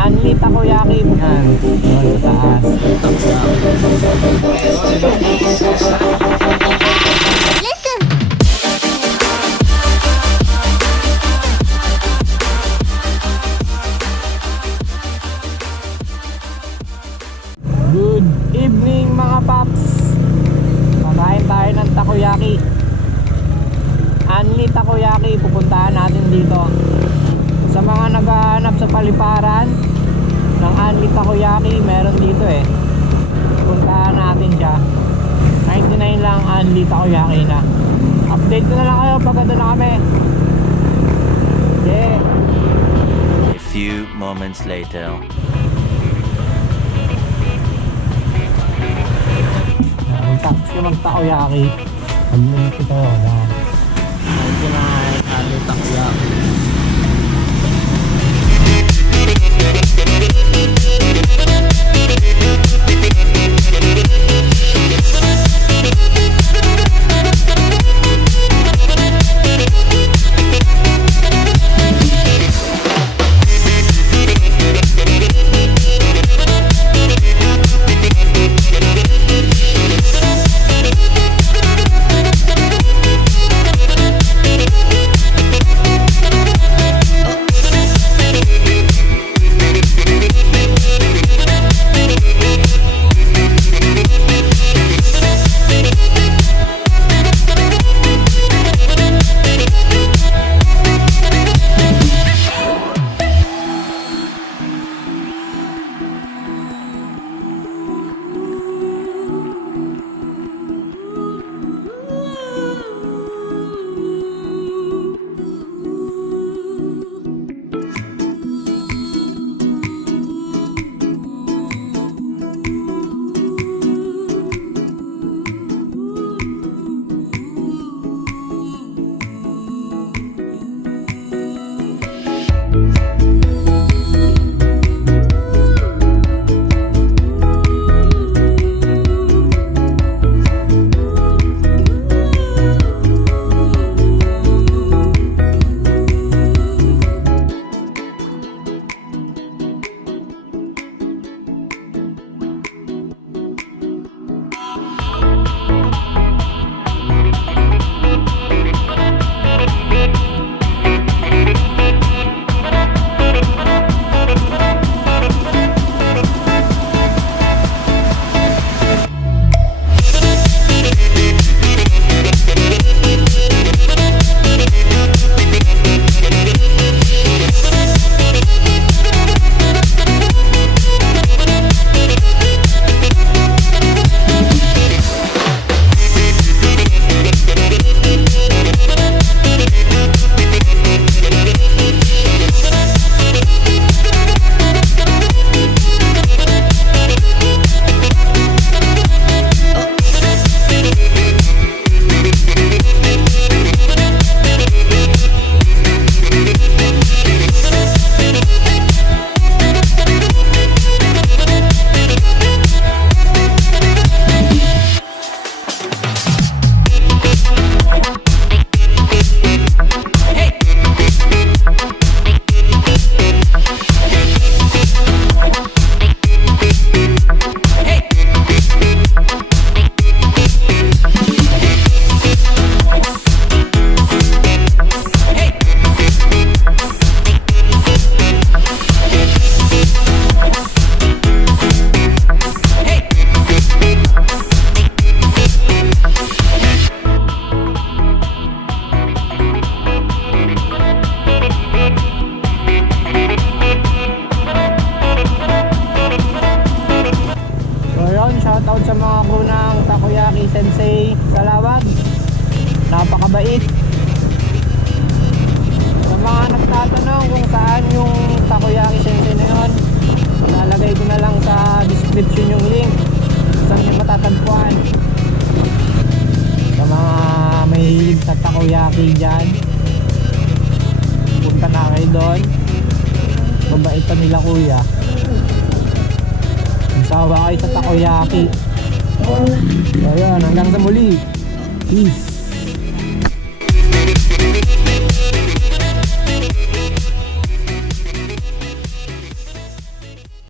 Anli Takoyaki. Yan, doon sa taas. Good evening mga paps. Kakain tayo ng takoyaki. Anli Takoyaki, pupuntahan natin dito. Sa mga naghahanap sa paliparan ng Anli Takoyaki, meron dito eh. Pupuntahan natin siya. 99 lang Anli Takoyaki na. Update ko na lang kayo pag ito na kami. Yeah. A few moments later. Tapos yung mag-takoyaki, pag-minit ito na kinain Anli Takoyaki. Shoutout sa mga crew ng Takoyaki Sensei Salawag, napakabait. Sa mga nagtatanong kung saan yung Takoyaki Sensei na yun, lalagay ko na lang sa description yung link saan yung matatagpuan. Sa mga mahilig sa Takoyaki dyan, punta na kayo doon. Mabait pa nila kuya. Sawa kayo sa Takoyaki. So yun, hanggang sa muli. Peace.